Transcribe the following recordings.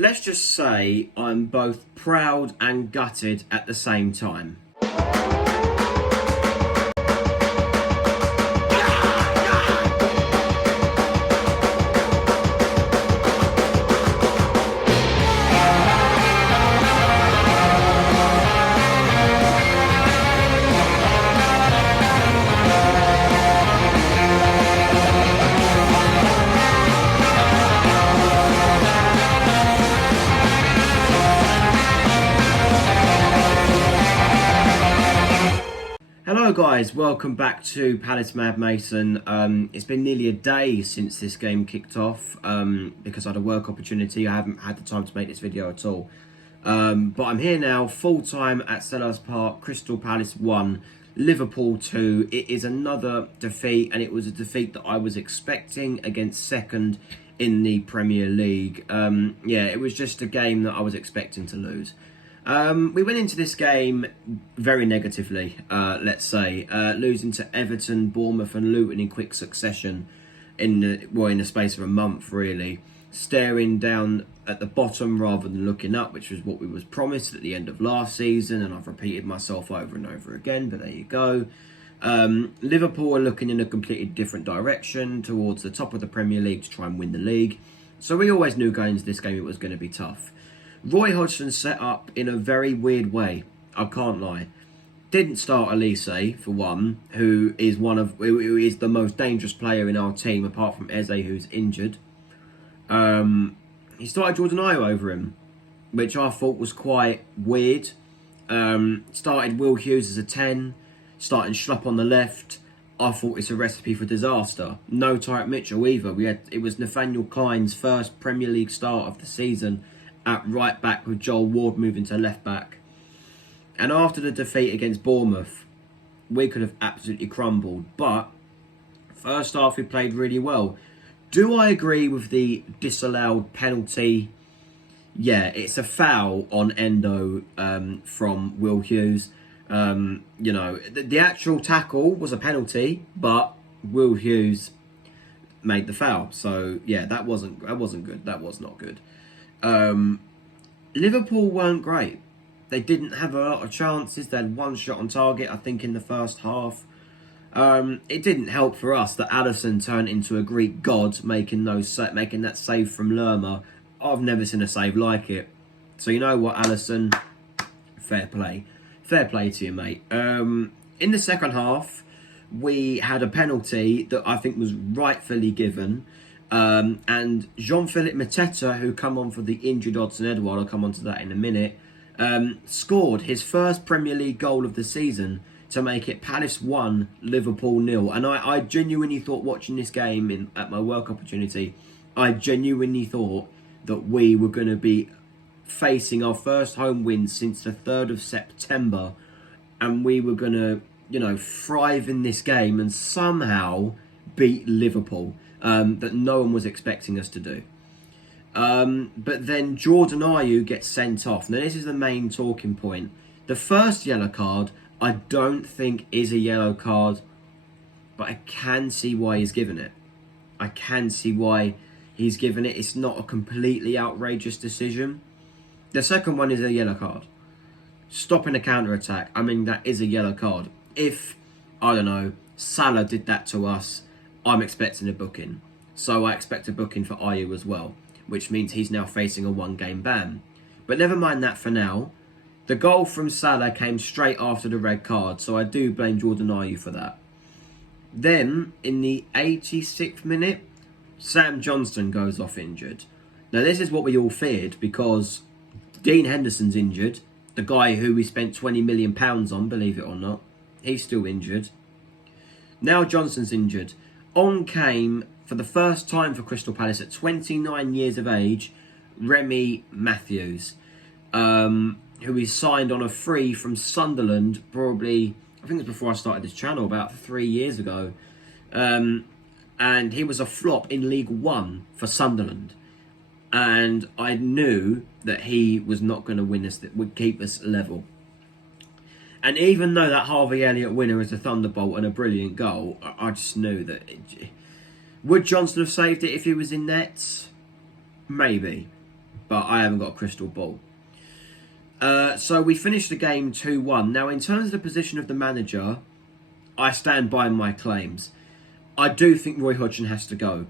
Let's just say I'm both proud and gutted at the same time. Hello guys, welcome back to Palace Mad Mason. It's been nearly a day since this game kicked off because I had a work opportunity. I haven't had the time to make this video at all. But I'm here now, full time at Selhurst Park. Crystal Palace 1, Liverpool 2. It is another defeat, and it was a defeat that I was expecting against second in the Premier League. Yeah, it was just a game that I was expecting to lose. We went into this game very negatively, let's say, losing to Everton, Bournemouth and Luton in quick succession in the space of a month, really. Staring down at the bottom rather than looking up, which was what we was promised at the end of last season, and I've repeated myself over and over again, but there you go. Liverpool are looking in a completely different direction towards the top of the Premier League to try and win the league. So we always knew going into this game it was going to be tough. Roy Hodgson set up in a very weird way, I can't lie. Didn't start Elise, for one, who is the most dangerous player in our team, apart from Eze, who's injured. He started Jordan Ayew over him, which I thought was quite weird. Started Will Hughes as a 10, starting Schlupp on the left. I thought it's a recipe for disaster. No Tyreek Mitchell either. It was Nathaniel Klein's first Premier League start of the season at right back, with Joel Ward moving to left back. And after the defeat against Bournemouth, we could have absolutely crumbled. But first half we played really well. Do I agree with the disallowed penalty? Yeah, it's a foul on Endo from Will Hughes. You know, the actual tackle was a penalty, but Will Hughes made the foul. So yeah, that wasn't good. That was not good. Liverpool weren't great. They didn't have a lot of chances. They had one shot on target, I think, in the first half. It didn't help for us that Alisson turned into a Greek god, making that save from Lerma. I've never seen a save like it. So you know what, Alisson? Fair play. Fair play to you, mate. In the second half, we had a penalty that I think was rightfully given. And Jean-Philippe Mateta, who come on for the injured Odsonne-Edouard, I'll come on to that in a minute, scored his first Premier League goal of the season to make it Palace 1, Liverpool 0. And I genuinely thought, watching this game at my work opportunity, I genuinely thought that we were going to be facing our first home win since the 3rd of September, and we were going to, you know, thrive in this game and somehow beat Liverpool. That no one was expecting us to do. But then Jordan Ayew gets sent off. Now this is the main talking point. The first yellow card, I don't think is a yellow card, but I can see why he's given it. I can see why he's given it. It's not a completely outrageous decision. The second one is a yellow card. Stopping a counter-attack, I mean, that is a yellow card. If, I don't know, Salah did that to us, I'm expecting a booking. So I expect a booking for Ayew as well, which means he's now facing a one-game ban. But never mind that for now. The goal from Salah came straight after the red card, so I do blame Jordan Ayew for that. Then, in the 86th minute, Sam Johnstone goes off injured. Now this is what we all feared, because Dean Henderson's injured. The guy who we spent £20 million on, believe it or not. He's still injured. Now Johnston's injured. On came, for the first time for Crystal Palace at 29 years of age, Remy Matthews, who is signed on a free from Sunderland, probably, I think it was before I started this channel, about 3 years ago. And he was a flop in League One for Sunderland. And I knew that he was not going to win us, that would keep us level. And even though that Harvey Elliott winner is a thunderbolt and a brilliant goal, I just knew that... Would Johnson have saved it if he was in nets? Maybe. but I haven't got a crystal ball. So we finished the game 2-1. Now, in terms of the position of the manager, I stand by my claims. I do think Roy Hodgson has to go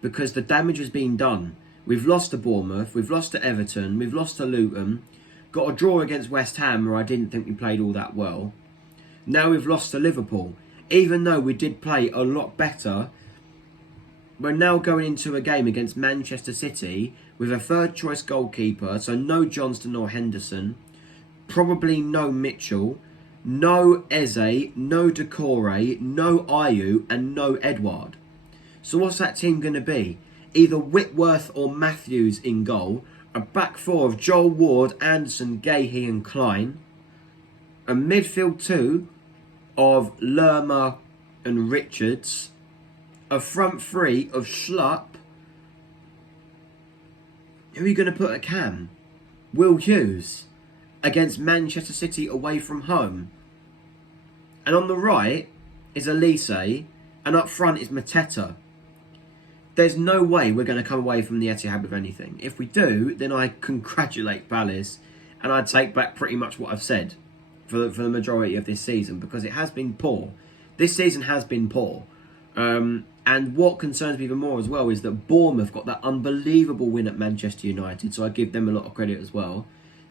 because the damage has been done. We've lost to Bournemouth, we've lost to Everton, we've lost to Luton, got a draw against West Ham where I didn't think we played all that well. Now we've lost to Liverpool. Even though we did play a lot better, we're now going into a game against Manchester City with a third choice goalkeeper, so no Johnston or Henderson, probably no Mitchell, no Eze, no Decore, no Ayew and no Edouard. So what's that team going to be? Either Whitworth or Matthews in goal, a back four of Joel Ward, Anderson, Gahey and Klein, a midfield two of Lerma and Richards, a front three of Schlupp. Who are you going to put at cam? Will Hughes against Manchester City away from home. And on the right is Elise, and up front is Mateta. There's no way we're going to come away from the Etihad with anything. If we do, then I congratulate Palace, and I take back pretty much what I've said for the majority of this season, because it has been poor. This season has been poor. And what concerns me even more as well is that Bournemouth got that unbelievable win at Manchester United, so I give them a lot of credit as well.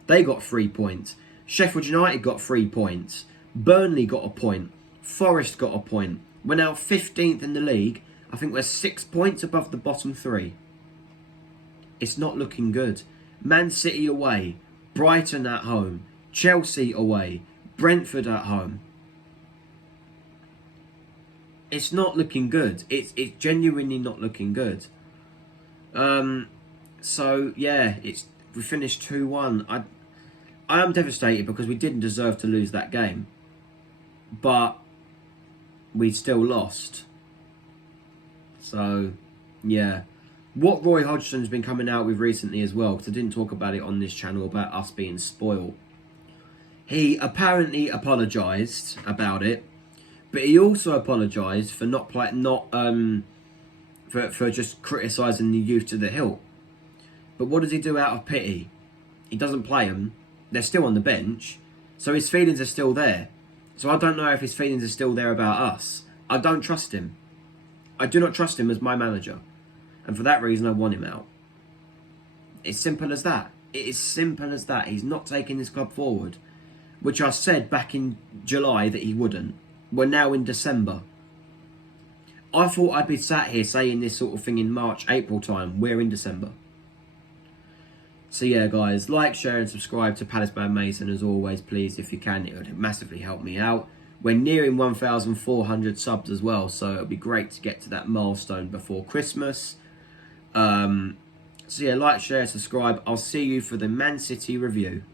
They got 3 points. Sheffield United got 3 points. Burnley got a point. Forest got a point. We're now 15th in the league. I think we're 6 points above the bottom three. It's not looking good. Man City away. Brighton at home. Chelsea away. Brentford at home. It's not looking good. It's genuinely not looking good. So yeah, we finished 2-1. I am devastated because we didn't deserve to lose that game, but we still lost. So yeah, what Roy Hodgson's been coming out with recently as well, because I didn't talk about it on this channel about us being spoiled. He apparently apologised about it. But he also apologised for for just criticising the youth to the hilt. But what does he do out of pity? He doesn't play them. They're still on the bench. So his feelings are still there. So I don't know if his feelings are still there about us. I don't trust him. I do not trust him as my manager. And for that reason, I want him out. It's simple as that. It is simple as that. He's not taking this club forward. Which I said back in July that he wouldn't. We're now in December. I thought I'd be sat here saying this sort of thing in March, April time. We're in December. So yeah, guys, like, share and subscribe to Palace by Mason as always, please, if you can. It would massively help me out. We're nearing 1,400 subs as well, so it would be great to get to that milestone before Christmas. So yeah, like, share, subscribe. I'll see you for the Man City review.